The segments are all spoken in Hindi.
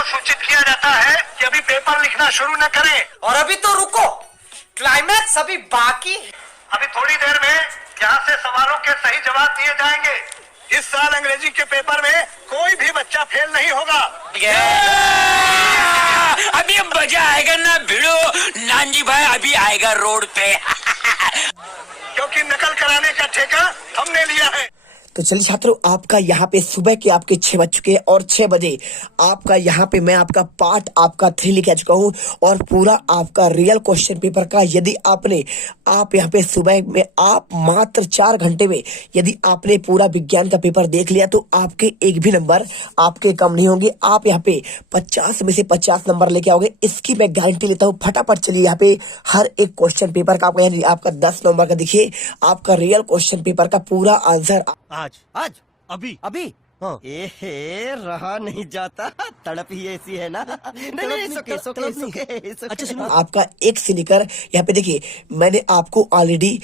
को सूचित किया जाता है कि अभी पेपर लिखना शुरू न करें। और अभी तो रुको, क्लाइमैक्स अभी बाकी है। अभी थोड़ी देर में यहाँ से सवालों के सही जवाब दिए जाएंगे। इस साल अंग्रेजी के पेपर में कोई भी बच्चा फेल नहीं होगा। अभी मजा आएगा ना भिड़ो, नानजी भाई अभी आएगा रोड पे। क्योंकि नकल कराने का ठेका हमने लिया है। तो चलिए छात्रों, आपका यहाँ पे सुबह के आपके 6 बज चुके हैं और 6 बजे आपका यहाँ पे मैं आपका पार्ट आपका 3 लेके आ चुका हूँ और पूरा आपका रियल क्वेश्चन पेपर का यदि आप यहाँ पे सुबह में आप मात्र 4 घंटे में यदि आपने पूरा विज्ञान का पेपर देख लिया तो आपके एक भी नंबर आपके कम नहीं होंगे। आप यहाँ पे 50 में से 50 नंबर लेके आओगे, इसकी मैं गारंटी लेता हूँ। फटाफट चलिए यहाँ पे हर एक क्वेश्चन पेपर का आपका यानी आपका 10 नंबर का देखिए आपका रियल क्वेश्चन पेपर का पूरा आंसर आज अभी हाँ। रहा नहीं जाता, तड़प ही ऐसी है ना। अच्छा सुनो, आपका एक से लेकर यहाँ पे देखिए मैंने आपको ऑलरेडी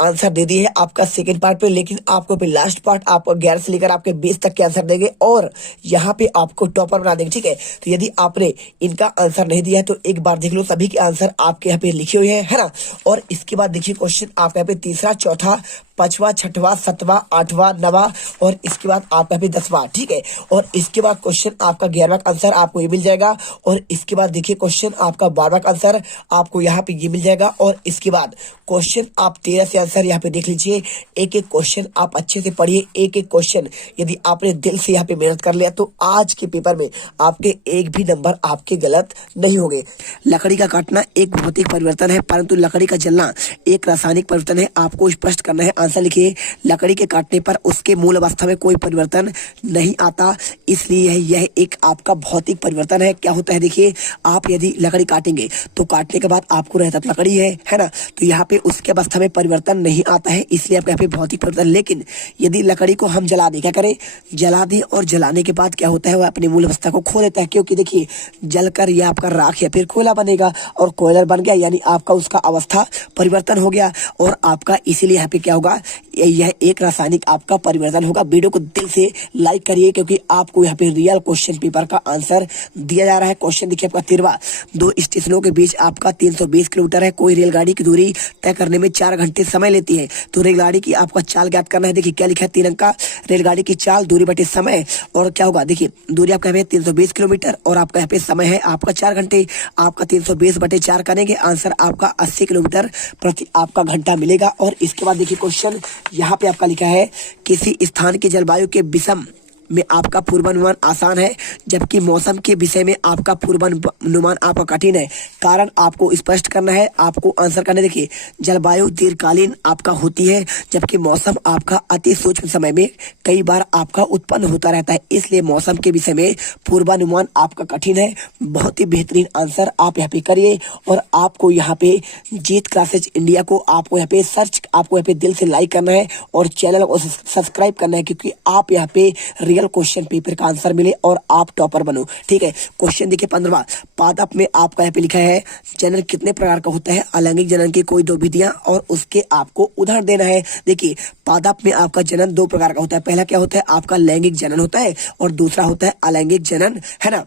आंसर दे दिए है आपका सेकंड पार्ट पे, लेकिन आपको पे लास्ट पार्ट आपको 11 से लेकर आपके 20 तक के आंसर देंगे और यहाँ पे आपको टॉपर बना देंगे। ठीक है, तो यदि आपने इनका आंसर नहीं दिया है तो एक बार देख लो, सभी के आंसर आपके यहाँ पे लिखे हुए हैं, है ना। और इसके बाद देखिए क्वेश्चन आपके यहाँ पे तीसरा, चौथा, 5वां, 6वां, 7वां, 8वां, 9वां और इसके बाद आपका यहाँ पे 10वां। ठीक है, और इसके बाद क्वेश्चन आपका 11वां का आंसर आपको ये मिल जाएगा और इसके बाद देखिए क्वेश्चन आपका 12वां का आंसर आपको यहाँ पे ये मिल जाएगा और इसके बाद क्वेश्चन आप 13 से आंसर यहाँ पे देख लीजिए। एक एक क्वेश्चन आप अच्छे से पढ़िए, एक एक क्वेश्चन यदि आपने दिल से यहाँ पे मेहनत कर लिया तो आज के पेपर में आपके एक भी नंबर आपके गलत नहीं होंगे। लकड़ी का काटना एक भौतिक परिवर्तन है परंतु लकड़ी का जलना एक रासायनिक परिवर्तन है। आपको स्पष्ट करना है। आंसर लिखिए, लकड़ी के काटने पर उसके मूल अवस्था में कोई परिवर्तन नहीं आता, इसलिए यह एक आपका भौतिक परिवर्तन है। क्या होता है देखिए, आप यदि लकड़ी काटेंगे तो काटने के बाद आपको रहता तो लकड़ी है ना, तो यहाँ पे उसके अवस्था में परिवर्तन नहीं आता है, इसलिए आपके यहाँ पे भौतिक परिवर्तन। लेकिन यदि लकड़ी को हम जला दें, क्या करें, जला दें और जलाने के बाद क्या होता है वह अपनी मूल अवस्था को खो देता है, क्योंकि देखिए जलकर यह आपका राख या फिर कोयला बनेगा और कोयला बन गया यानी आपका उसका अवस्था परिवर्तन हो गया और आपका इसीलिए यहाँ पे क्या होगा, यह एक रासायनिक आपका परिवर्तन होगा। वीडियो को दिल से लाइक करिए क्योंकि आपको यहाँ पे रियल क्वेश्चन पेपर का आंसर दिया जा रहा है। क्वेश्चन देखिए आपका 13वां, 2 स्टेशनों के बीच आपका 320 किलोमीटर है। कोई रेलगाड़ी की दूरी तय करने में 4 घंटे समय लेती है, तो रेलगाड़ी की आपका चाल ज्ञात करना है। देखिए क्या लिखा है, 3 अंक का रेलगाड़ी की चाल, दूरी बटे समय और क्या होगा, देखिए दूरी आपका है 320 किलोमीटर और आपका यहाँ पे समय है आपका 4 घंटे। आपका 320 बटे 4 करेंगे, आंसर आपका 80 किलोमीटर प्रति आपका घंटा मिलेगा। और इसके बाद देखिए क्वेश्चन यहाँ पे आपका लिखा है, किसी स्थान की जलवायु के विषम में आपका पूर्वानुमान आसान है जबकि मौसम के विषय में आपका पूर्वानुमान आपका कठिन है। कारण आपको स्पष्ट करना है, आपको आंसर करना है। देखिए जलवायु दीर्घकालीन आपका होती है जबकि मौसम आपका अति सूक्ष्म समय में कई बार आपका उत्पन्न होता रहता है, इसलिए मौसम के विषय में पूर्वानुमान आपका कठिन है। बहुत ही बेहतरीन आंसर आप यहाँ पे करिए और आपको यहाँ पे जीत क्लासेज इंडिया को आपको यहाँ पे सर्च, आपको यहाँ पे दिल से लाइक करना है और चैनल को सब्सक्राइब करना है क्योंकि आप यहाँ पे रियल क्वेश्चन पेपर का आंसर मिले और आप टॉपर बनो। ठीक है, क्वेश्चन देखिए 15वां, पादप में आपका यहाँ पे लिखा है, जनन कितने प्रकार का होता है, अलैंगिक जनन की कोई 2 विधियां और उसके आपको उदाहरण देना है। देखिए पादप में आपका जनन 2 प्रकार का होता है, पहला क्या होता है आपका लैंगिक जनन होता है और दूसरा होता है अलैंगिक जनन, है ना।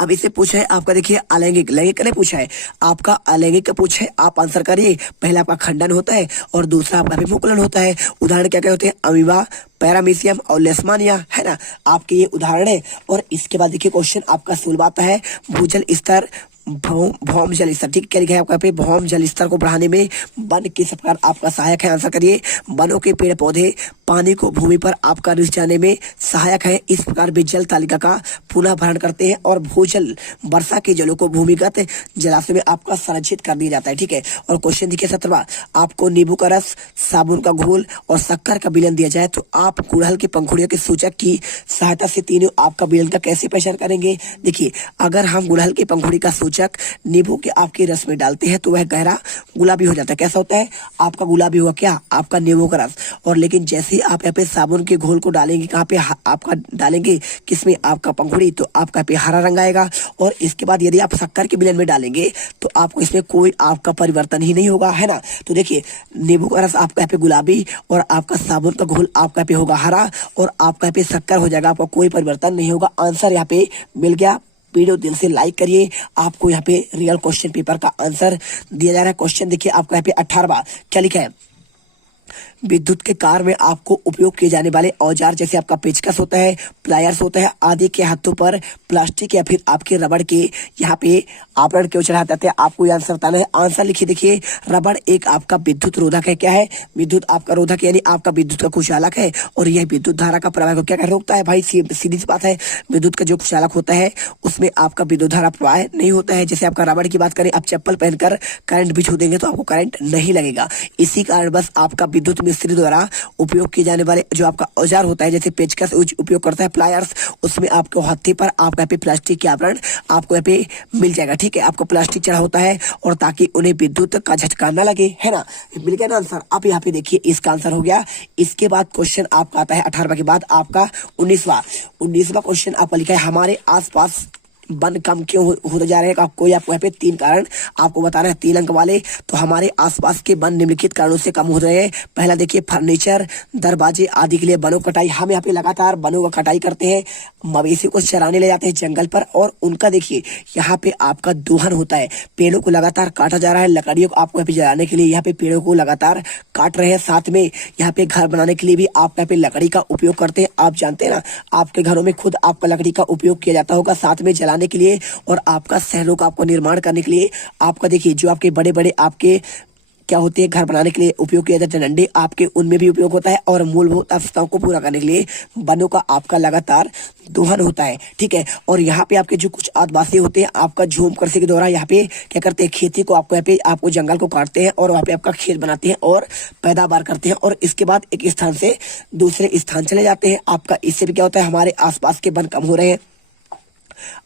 अब इससे पूछा है आपका, देखिए अलैंगिक, लैंगिक ने पूछा है आपका, अलैंगिक का पूछा है, आप आंसर करिए। पहला आपका खंडन होता है और दूसरा आपका विमुक्लन होता है। उदाहरण क्या क्या होते हैं, अमीबा, पैरामीशियम और लेशमानिया, है ना, आपके ये उदाहरण है। और इसके बाद देखिए क्वेश्चन आपका 16वां आता है, भूजल स्तर, भौम जल स्तर। ठीक क्या लिखा है आपका पे, भौम जल स्तर को बढ़ाने में वन किस प्रकार आपका सहायक है, आंसर करिए। वनों के पेड़ पौधे पानी को भूमि पर आपका रिस जाने में सहायक है, इस प्रकार वे जल तालिका का पुनः भरण करते हैं और भूजल वर्षा के जलों को भूमिगत जलाशय में आपका संरक्षित कर दिया जाता है। ठीक है, और क्वेश्चन देखिए 17वां, आपको नींबू का रस, साबुन का घोल और शक्कर का विलयन दिया जाए तो आप गुड़हल की पंखुड़ियों के सूचक की सहायता से तीनों आपका विलयन का कैसे पहचान करेंगे। देखिए अगर हम गुड़हल की पंखुड़ी का संकोचक नींबू के आपके रस में डालते हैं तो वह गहरा गुलाबी हो जाता है। कैसा होता है? आपका गुलाबी होगा क्या? आपका नींबू का रस। और लेकिन जैसे ही आप यहाँ पे साबुन के घोल को डालेंगे, कहाँ पे आपका डालेंगे, किसमें? आपका पंखुड़ी, तो आपका यहाँ पे हरा रंग आएगा। और इसके बाद यदि आप शक्कर के मिलन में डालेंगे तो आपको इसमें कोई आपका परिवर्तन ही नहीं होगा, है ना। तो देखिए, नींबू का रस आपका यहाँ पे गुलाबी और आपका साबुन का घोल आपका यहाँ पे होगा हरा और आपका यहाँ पे शक्कर हो जाएगा, आपका कोई परिवर्तन नहीं होगा। आंसर यहाँ पे मिल गया। वीडियो दिल से लाइक करिए। आपको यहाँ पे रियल क्वेश्चन पेपर का आंसर दिया जा रहा है। क्वेश्चन देखिए आपका यहाँ पे 18वां क्या लिखा है? विद्युत के कार्य में आपको उपयोग किए जाने वाले औजार जैसे आपका पेचकस होता है, प्लायर्स होता है आदि के हाथों पर प्लास्टिक या फिर आपके रबड़ के यहाँ पे आवरण क्यों चढ़ाए जाते हैं? आपको ये आंसर बताना है। आंसर लिखिए। देखिए, रबड़ एक आपका विद्युत रोधक है। क्या है? विद्युत आपका रोधक यानी आपका विद्युत का कुचालक है और यह विद्युत धारा का प्रवाह को क्या रोकता है? भाई सीधी सी बात है, विद्युत का जो कुचालक होता है उसमें आपका विद्युत धारा प्रवाह नहीं होता है। जैसे आपका रबड़ की बात करें, आप चप्पल पहनकर करंट भी छू देंगे तो आपको करंट नहीं लगेगा। इसी कारण बस आपका विद्युत मिस्त्री द्वारा उपयोग किए जाने वाले जो आपका औजार होता है, जैसे पेचकस उपयोग करता है, प्लायर्स, उसमें आपको हत्थे पर आपका यहाँ पे प्लास्टिक के आवरण आपको यहाँ पे मिल जाएगा। ठीक है, आपको प्लास्टिक चढ़ा होता है और ताकि उन्हें विद्युत का झटका ना लगे, है ना। मिल गया ना आंसर। आप यहाँ पे देखिए, इसका आंसर हो गया। इसके बाद क्वेश्चन आपका आता है 18वां के बाद आपका 19वां क्वेश्चन आपका लिखा है, हमारे आसपास वन कम क्यों होते जा रहे हैं? कोई आपको यहाँ पे 3 कारण आपको बताना है, 3 अंक वाले। तो हमारे आसपास के वन निम्नलिखित कारणों से कम हो रहे हैं। पहला देखिए, फर्नीचर, दरवाजे आदि के लिए वनों कटाई। हम यहाँ पे लगातार वनों का कटाई करते हैं, मवेशी को चराने ले जाते हैं जंगल पर और उनका देखिए यहाँ पे आपका दोहन होता है। पेड़ों को लगातार काटा जा रहा है, लकड़ियों को आपको यहाँ पे जलाने के लिए यहाँ पे पेड़ों को लगातार काट रहे हैं। साथ में यहाँ पे घर बनाने के लिए भी आप यहाँ पे लकड़ी का उपयोग करते हैं। आप जानते हैं ना, आपके घरों में खुद आपका लकड़ी का उपयोग किया जाता होगा, साथ में जलाने के लिए और आपका शहरों का आपको निर्माण करने के लिए। आपका देखिए, जो आपके बड़े बड़े आपके क्या होते हैं घर बनाने के लिए उपयोग किया जाता है, डंडे आपके, उनमें भी उपयोग होता है। और मूलभूत आवश्यकताओं को पूरा करने के लिए वनों का आपका लगातार दोहन होता है। ठीक है, और यहाँ पे आपके जो कुछ आदिवासी होते हैं, आपका झूम कृषि के दौरान यहाँ पे क्या करते हैं, खेती को आपको यहाँ पे आपको जंगल को काटते हैं और वहाँ पे आपका खेत बनाते हैं और पैदावार करते हैं और इसके बाद एक स्थान से दूसरे स्थान चले जाते हैं। आपका इससे भी क्या होता है, हमारे आसपास के वन कम हो रहे हैं।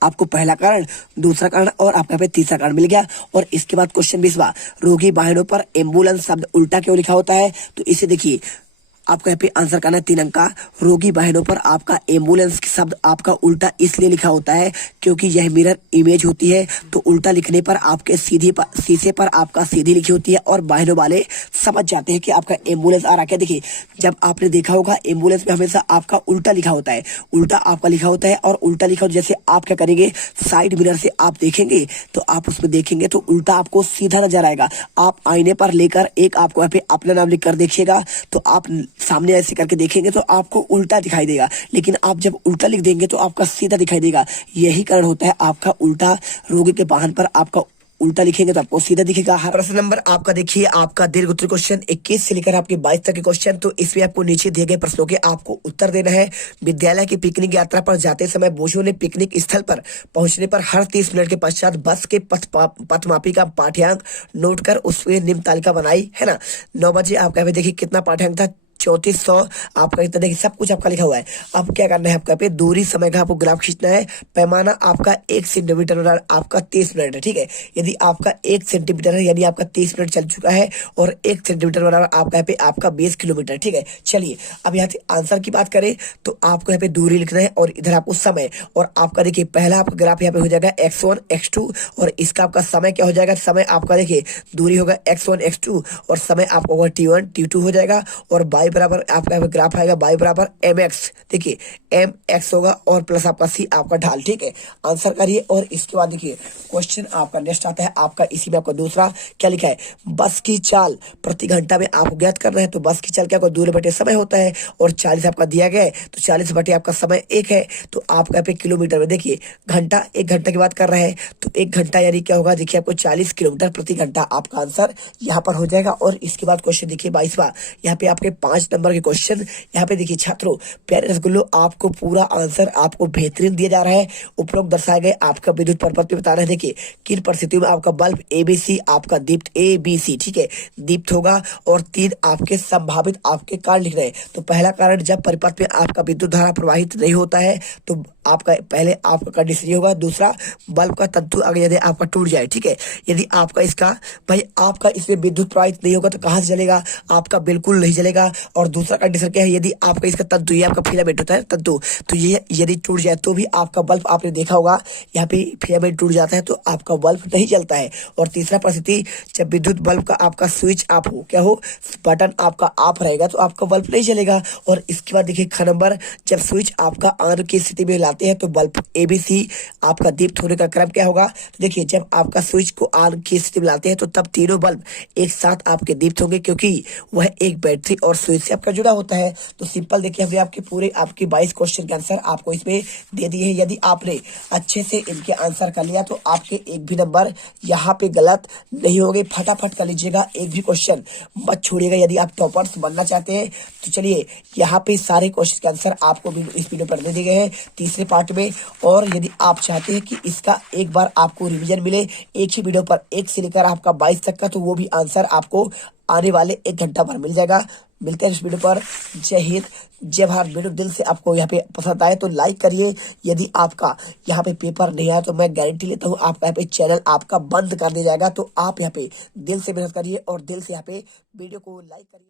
आपको पहला कारण, दूसरा कारण और आपका यहाँ पे तीसरा कारण मिल गया। और इसके बाद क्वेश्चन 20वां, रोगी वाहनों पर एम्बुलेंस शब्द उल्टा क्यों लिखा होता है? तो इसे देखिए, आपको यहाँ पे आंसर करना है 3 अंक का। रोगी वाहनों पर आपका एम्बुलेंस शब्द आपका उल्टा इसलिए लिखा होता है क्योंकि यह मिरर इमेज होती है, तो उल्टा लिखने पर आपके शीशे पर आपका सीधी लिखी होती है और वाहनों वाले समझ जाते हैं कि आपका एम्बुलेंस आ रहा है। क्या देखिए, जब आपने देखा होगा एम्बुलेंस में हमेशा आपका उल्टा लिखा होता है, उल्टा आपका लिखा होता है। और उल्टा लिखा, जैसे आप क्या करेंगे, साइड मिरर से आप देखेंगे तो आप उसमें देखेंगे तो उल्टा आपको सीधा नजर आएगा। आप आईने पर लेकर एक आपको यहाँ पे अपना नाम लिख कर देखिएगा तो आप सामने ऐसे करके देखेंगे तो आपको उल्टा दिखाई देगा, लेकिन आप जब उल्टा लिख देंगे तो आपका सीधा दिखाई देगा। यही कारण होता है आपका उल्टा, रोगी के वाहन पर आपका उल्टा लिखेंगे तो आपको सीधा दिखेगा। प्रश्न नंबर आपका देखिए, आपका दीर्घ उत्तर क्वेश्चन 21 से लेकर आपके 22 तक के क्वेश्चन। तो इसमें आपको नीचे दिए गए प्रश्नों के आपको उत्तर देना है। विद्यालय की पिकनिक यात्रा पर जाते समय बोझों ने पिकनिक स्थल पर पहुंचने पर हर 30 मिनट के पश्चात बस के पथमापी का पाठ्यांक नोट कर उसमें निम्न तालिका बनाई, है ना। 9 बजे आपका देखिए कितना पाठ्यांक था, 3400 आपका इतना। देखिए सब कुछ आपका लिखा हुआ है। अब क्या करना है, आपका पे दूरी समय का आपको ग्राफ खींचना है। पैमाना आपका 1 सेंटीमीटर और आपका 30 मिनट है। ठीक है, यदि आपका 1 सेंटीमीटर है यानी आपका 30 मिनट चल चुका है और 1 सेंटीमीटर बराबर आपका यहाँ पे आपका 20 किलोमीटर। ठीक है, चलिए अब यहाँ से आंसर की बात करें तो आपको यहाँ पे दूरी लिखना है और इधर आपको समय। और आपका देखिए पहला आपका ग्राफ यहाँ पे हो जाएगा x1 x2 और इसका आपका समय क्या हो जाएगा, समय आपका देखिए दूरी होगा x1 x2 और समय आपका होगा t1 t2 हो जाएगा। और y बराबर आपका ग्राफ आएगा y बराबर mx, देखिए mx होगा और प्लस आपका c आपका ढाल। ठीक है, आंसर करिए। और इसके बाद देखिए क्वेश्चन आपका नेक्स्ट आता है आपका, इसी में आपका दूसरा क्या लिखा है, बस की चाल प्रति घंटा में आपको ज्ञात करना है। तो बस की चाल क्या होगा, दूरी बटे समय होता है और 40 आपका दिया गया है तो 40 बटे आपका समय 1 है। तो आपका यहाँ पे किलोमीटर में देखिए घंटा, 1 घंटा की बात कर रहे हैं तो 1 घंटा यानी क्या होगा, देखिए आपको 40 किलोमीटर प्रति घंटा आपका आंसर यहाँ पर हो जाएगा। और इसके बाद क्वेश्चन देखिए 22वां, यहाँ पे आपके 5 नंबर के क्वेश्चन। यहाँ पे देखिए छात्रों, प्यारे रसगुल्लो, आपको पूरा आंसर आपको बेहतरीन दिया जा रहा है। उपरोक्त दर्शाए गए आपका विद्युत परिपथ पे बताना है। देखिए किन परिस्थितियों में आपका बल्ब ABC आपका दीप्त ABC, ठीक है, दीप्त होगा। और 3 आपके संभावित आपके कारण लिख रहे हैं। तो पहला कारण, जब परिपथ में आपका विद्युत धारा प्रवाहित नहीं होता है तो आपका पहले आपका कंडीशन ये होगा। दूसरा, बल्ब का तंतु अगर यदि आपका टूट जाए, ठीक है, यदि आपका इसका भाई आपका इसमें विद्युत प्रवाहित नहीं होगा तो कहाँ से जलेगा, आपका बिल्कुल नहीं जलेगा। और दूसरा कंडीशन क्या है, यदि आपका इसका तंतु, ये आपका फिलामेंट होता है तंतु, तो ये यदि टूट जाए तो भी आपका बल्ब, आपने देखा होगा यहाँ पे फिलामेंट टूट जाता है तो आपका बल्ब नहीं जलता है। और तीसरा परिस्थिति, जब विद्युत बल्ब का आपका स्विच ऑफ हो, क्या हो, बटन आपका ऑफ रहेगा तो आपका बल्ब नहीं जलेगा। और इसके बाद देखिए ख नंबर, जब स्विच आपका ऑन की स्थिति में लाते हैं तो बल्ब ABC आपका दीप्त होने का क्रम क्या होगा। तो देखिए जब आपका स्विच को ऑन की स्थिति में लाते हैं तो तब तीनों बल्ब एक साथ आपके दीप्त होंगे, क्योंकि वह एक बैटरी और स्विच से आपका जुड़ा होता है। तो सिंपल देखिए हमने आपके पूरे आपके 22 क्वेश्चन के आंसर आपको इसमें दे दिए हैं। यदि आपने अच्छे से इनके आंसर कर लिया तो आपके एक भी नंबर यहाँ पे गलत नहीं होंगे। फटाफट कर लीजिएगा, एक भी क्वेश्चन मत छोड़िएगा यदि आप टॉपर्स बनना चाहते हैं। तो चलिए यहाँ पे सारे क्वेश्चन के आंसर आपको भी इस वीडियो पर दे दिए गए हैं तीसरे पार्ट में। और यदि आप चाहते हैं कि इसका एक बार आपको रिवीजन मिले एक ही वीडियो पर 1 से लेकर आपका 22 तक का, तो वो भी आंसर आपको आने वाले 1 घंटा पर मिल जाएगा। मिलते हैं इस वीडियो पर। जय हिंद, जय भारत। वीडियो दिल से आपको यहाँ पे पसंद आए तो लाइक करिए। यदि आपका यहाँ पे पेपर नहीं आया तो मैं गारंटी लेता हूँ आपका यहाँ पे चैनल आपका बंद कर दिया जाएगा। तो आप यहाँ पे दिल से मेहनत करिए और दिल से यहाँ पे वीडियो को लाइक करिए।